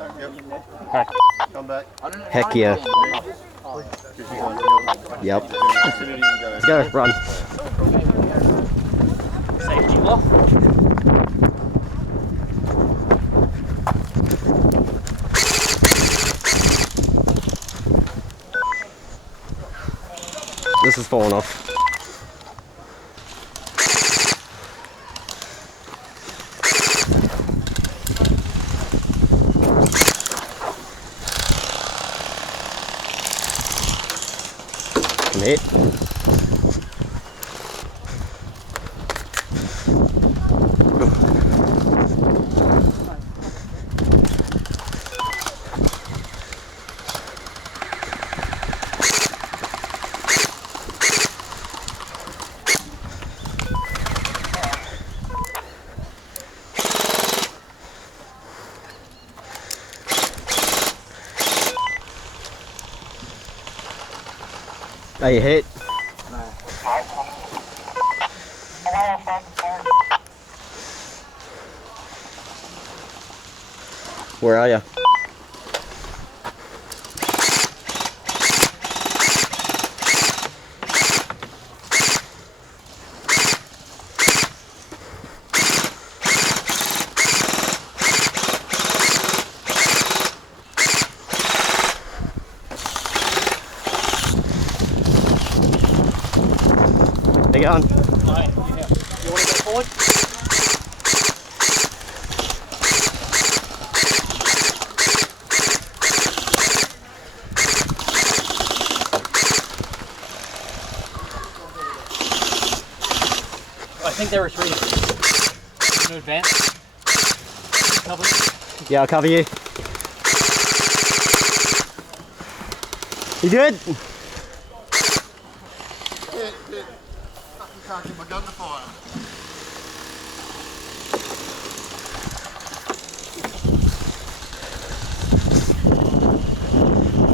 Okay. Come back. Heck yeah. Yep. Let's go, run. Safety off. This is falling off. Hit. Are you hit? No. Where are you? Take it on. Right, you want to go forward? I think there were three. You want to advance? Cover? Yeah, I'll cover you. You good? Can't get my gun to fire.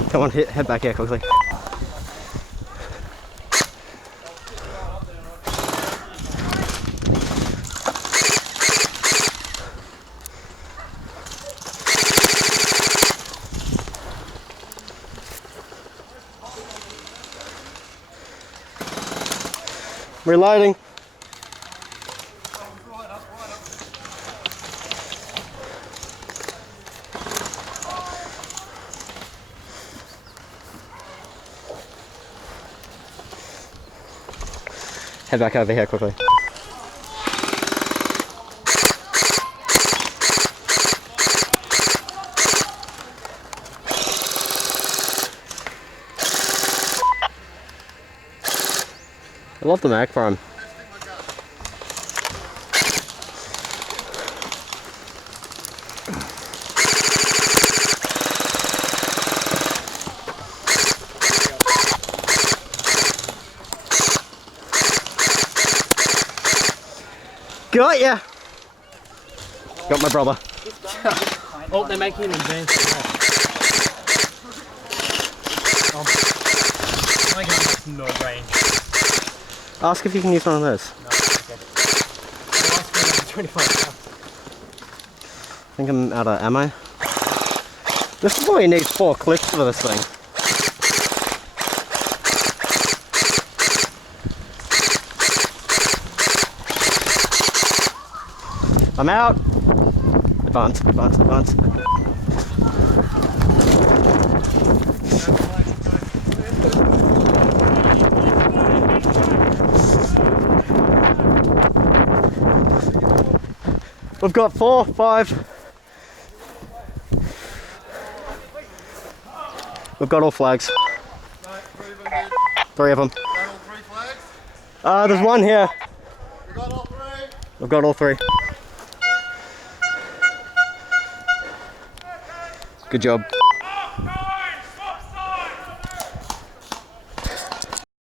Come on, head back here quickly. Reloading. Head back over here quickly. I love the mag farm. Got ya! Got my brother. Oh, they're making an advance. My gun has no range. Ask if you can use one of those. No, okay. The last one was 25 pounds. I think I'm out of ammo. This is why you need 4 clips for this thing. I'm out! Advance, advance, advance. We've got 4, 5. We've got all flags. 3 of them. There's one here. We've got all 3. Good job.